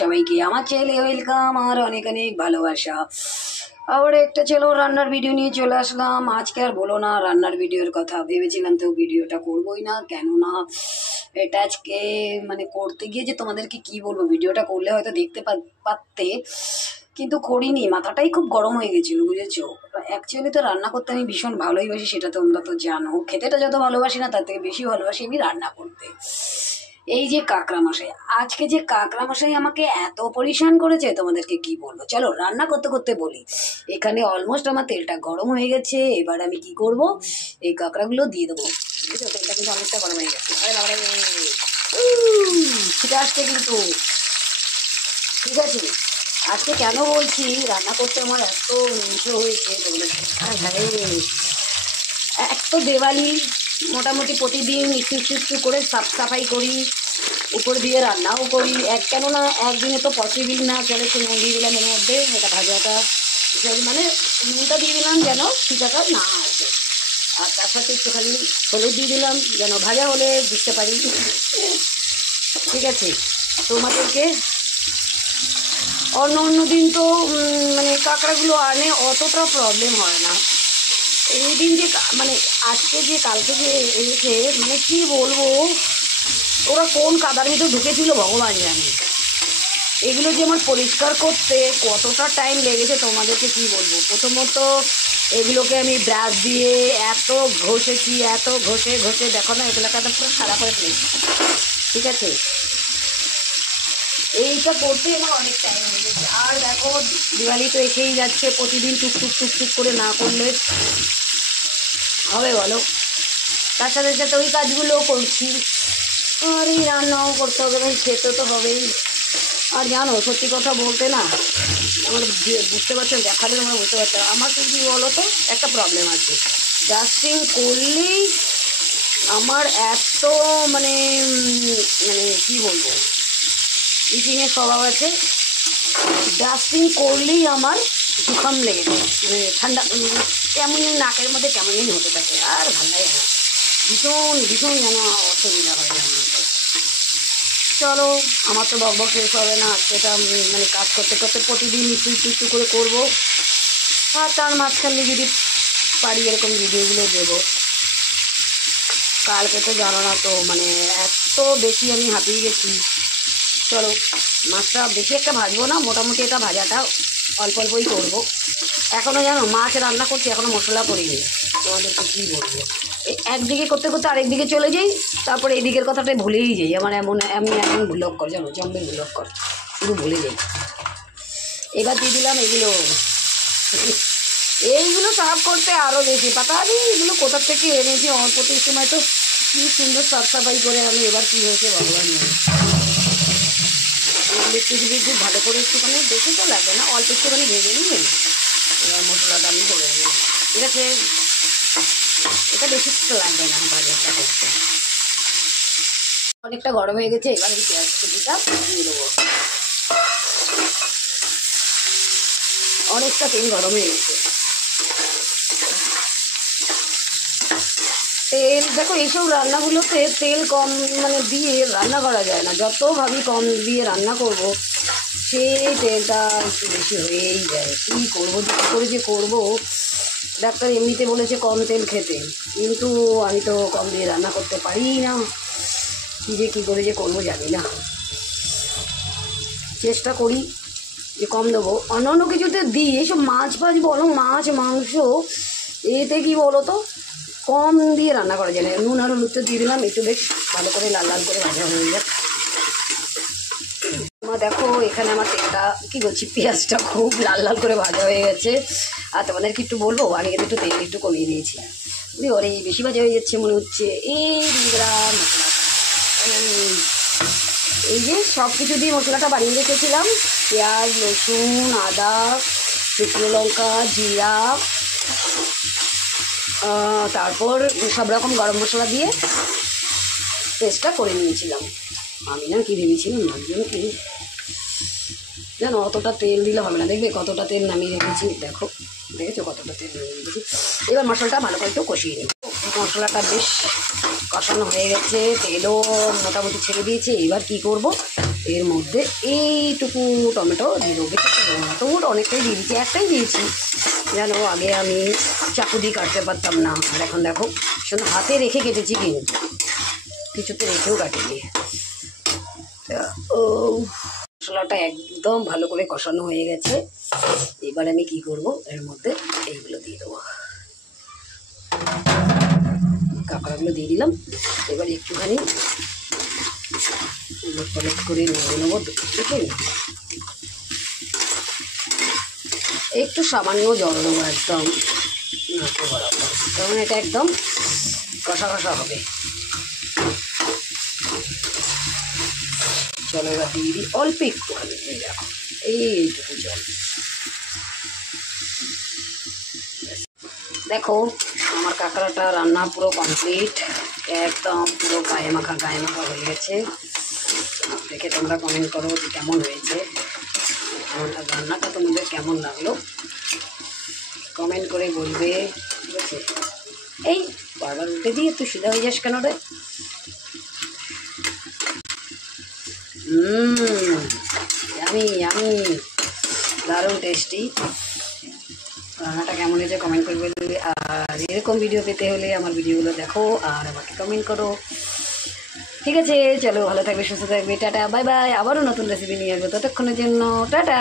সবাইকে আমার চ্যানেলে ওয়েলকাম আর অনেক অনেক ভালোবাসা। আবার একটা ছেলে রান্নার ভিডিও নিয়ে চলে আসলাম। আজকে আর বলো না রান্নার ভিডিওর কথা, ভেবেছিলাম তো ভিডিওটা করবোই না, কেননা এটা আজকে মানে করতে গিয়ে যে তোমাদেরকে কি বলবো, ভিডিওটা করলে হয়তো দেখতে পারতে, কিন্তু করিনি, মাথাটাই খুব গরম হয়ে গেছিলো বুঝেছো। অ্যাকচুয়ালি তো রান্না করতে আমি ভীষণ ভালোই বাসি, সেটা তোমরা তো জানো। খেতেটা যত ভালোবাসি না তার থেকে বেশি ভালোবাসি আমি রান্না করতে। এই যে কাকড়া মশাই, আজকে যে কাকড়া মশাই আমাকে এত পরিশান করেছে তোমাদেরকে কি বলবো। চলো রান্না করতে করতে বলি। এখানে অলমোস্ট আমার তেলটা গরম হয়ে গেছে। এবার আমি কি করব, এই কাকড়াগুলো দিয়ে দেবো। বুঝেছো, তেলটা কিন্তু অনেকটা গরম হয়ে গেছে। আরে বাবা ছিটে আসছে কিন্তু। ঠিক আছে, আজকে কেন বলছি রান্না করতে আমার এত হিংসে হয়েছে এক তো দেওয়ালি, মোটামুটি প্রতিদিন একটু একটু একটু করে সাফাই করি, উপর দিয়ে রান্নাও করি। কেননা একদিনে তো পসিবল না। চলে সে নুন দিয়ে দিলাম এর মধ্যে, এটা ভাজাটা মানে নুনটা দিয়ে দিলাম যেন ছিটাটা না আসে, আর তার সাথে একটুখানি হলুদ দিয়ে দিলাম যেন ভাজা হলে বুঝতে পারি। ঠিক আছে, তোমাদেরকে অন্য অন্য দিন তো মানে কাঁকড়াগুলো আনে অতটা প্রবলেম হয় না। এই দিন যে মানে আজকে যে কালকে যে এনেছে, মানে কি বলবো, ওরা কোন কাদার ভিতর ঢুকেছিল ভগবান জানে। এগুলো যে আমার পরিষ্কার করতে কতটা টাইম লেগেছে তোমাদেরকে কি বলবো। প্রথমত এগুলোকে আমি ব্রাশ দিয়ে এত ঘষেছি, এত ঘষে ঘষে দেখো না এগুলোকে পুরো সাদা করে ফেলেছি। ঠিক আছে, এইটা করতে আমার অনেক টাইম হয়ে গেছে। আর দেখো দিওয়ালি তো এসেই যাচ্ছে, প্রতিদিন টুকটুক টুকটুক করে না করলে হবে বলো। তার সাথে সাথে ওই কাজগুলোও করছি, আর এই রান্নাও করতে হবে, খেতে তো হবেই। আর জানো সত্যি কথা বলতে না, আমার বুঝতে পারছো, দেখালে তোমরা বুঝতে পারছো আমার কি বলো তো একটা প্রবলেম আছে। ডাস্টিং করলেই আমার এত মানে মানে কী বলবো, ইটিংয়ের স্বভাব আছে। ডাস্টিং করলেই আমার জুখাম লেগে যায়, মানে ঠান্ডা কেমন নাকের মধ্যে কেমন যেন হতে থাকে, আর ভালো লাগে না, ভীষণ ভীষণ যেন অসুবিধা হয় আমার। চলো আমার তো বক শেষ হবে না, সেটা মানে কাজ করতে করতে প্রতিদিন একটু একটু একটু করে করবো। আর তার মাঝখানে যদি পারি এরকম ভিডিওগুলো দেবো। কালকে তো জানো না তো মানে এত বেশি আমি হাঁপিয়ে গেছি। চলো মাছটা বেশি একটা ভাজবো না, মোটামুটি এটা ভাজাটা অল্প অল্পই করবো। এখনও জানো মাছ রান্না করছি, এখনও মশলা করিনি। তোমাদেরকে কী বলবো, একদিকে করতে করতে আরেকদিকে চলে যাই, তারপরে এই দিকের কথাটাই ভুলেই যাই। আমার আমি এমন ভুলক কর জানো, জম্বের ভুলক কর, শুধু ভুলে যাই। এবার দিয়ে দিলাম এইগুলো সার্ভ করতে আরও বেশি পাতা আমি এগুলো কোথা থেকে এনেছি। আমার প্রতি সময় তো কী সুন্দর সাফাই করে আমি, এবার কী হয়েছে ভগবান জানে। একটু যদি একটু ভালো করে একটুখানি, বেশি তো লাগবে না, অল্প একটুখানি ভেজে নিয়ে এবার মশলাটা আমি করে দেবো। ঠিক আছে, এটা বেশি লাগবে না ভাজাটা করতে। অনেকটা গরম হয়ে গেছে, এবার এই পেঁয়াজ কুচিটা দিয়ে দেবো। অনেকটা তেল গরম হয়ে গেছে। তেল দেখো এইসব রান্নাগুলোতে তেল কম মানে দিয়ে রান্না করা যায় না। যত ভাবি কম দিয়ে রান্না করব, সেই তেলটা একটু বেশি হয়েই যায়। কী করবো, কী করে যে করবো। ডাক্তার এমনিতে বলেছে কম তেল খেতে, কিন্তু আমি তো কম দিয়ে রান্না করতে পারি না। কী করে যে করবো জানি না। চেষ্টা করি যে কম দেবো। অন্য কিছুতে দিই, এইসব মাছ ফাছ বলো, মাছ মাংস, এতে কি বলো তো কম দিয়ে রান্না করা যায় না। নুন আর হলুদটা দিয়ে দিলাম, একটু বেশ ভালো করে লাল লাল করে ভাজা হয়ে যায়। দেখো এখানে আমার তেলটা কী বলছি, পেঁয়াজটা খুব লাল লাল করে ভাজা হয়ে গেছে। আর তোমাদেরকে একটু বলবো, আমি কিন্তু একটু তেল একটু কমিয়ে দিয়েছি। ওরে বেশি ভাজা হয়ে যাচ্ছে মনে হচ্ছে। এই যে সব কিছু দিয়ে মশলাটা বানিয়ে রেখেছিলাম, পেঁয়াজ, রসুন, আদা, শুকনো লঙ্কা, জিরা, তারপর সব রকম গরম মশলা দিয়ে পেস্টটা করে নিয়েছিলাম। আমি না কি ভেবেছিলাম, ভাবছিলাম কি জানো, অতটা তেল দিলে হবে না। দেখবে কতটা তেল নামিয়ে রেখেছি, দেখেছো কতটা তেল নামিয়ে রেখেছি। এবার মশলাটা ভালো করে একটু কষিয়ে নেব। মশলাটা বেশ কষানো হয়ে গেছে, তেলও মোটামুটি ছেড়ে দিয়েছে। এবার কি করব, এর মধ্যে এইটুকু টমেটো দিয়ে দেবো, বেশি দেবো না, তবু অনেকটাই দিয়ে দিচ্ছি, একটাই দিয়েছি। জানো আগে আমি চাকু দিয়ে কাটতে পারতাম না, আর এখন দেখো শুধু হাতে রেখে কেটেছি, কিন্তু কিছুতে রেখেও কাটিনি। ও মশলাটা একদম ভালো করে কষানো হয়ে গেছে। এবার আমি কি করব, এর মধ্যে এইগুলো দিয়ে দেবো, কাঁকড়াগুলো দিয়ে দিলাম। এবার একটুখানি উলট করে নেবো নেবো, দেখে একটু সামান্য জল দেবো, একদম নাড়তে বরাবর, কারণ এটা একদম কষা কষা হবে। চলো এবার দিয়ে দিই অল্প একটুখানি, এই দেখো এইটুকু জল। দেখো আমার কাঁকড়াটা রান্না পুরো কমপ্লিট, একদম পুরো গায়ে মাখা হয়ে গেছে। দেখে তোমরা কমেন্ট করো যে কেমন হয়েছে, আমার রান্নাটা তোমাদের কেমন লাগলো কমেন্ট করে বলবে, ঠিক আছে? এই বারবার উল্টে দিয়ে তুই সিধা হয়ে যাস কেন রে? আমি দারুণ টেস্টি। রান্নাটা কেমন হয়েছে কমেন্ট করে বলবে, আর এরকম ভিডিও পেতে হলে আমার ভিডিওগুলো দেখো আর আমাকে কমেন্ট করো, ঠিক আছে? চলো ভালো থাকবে, সুস্থ থাকবে, টাটা বাই বাই। আবারও নতুন রেসিপি নিয়ে আসবো, ততক্ষণের জন্য টাটা।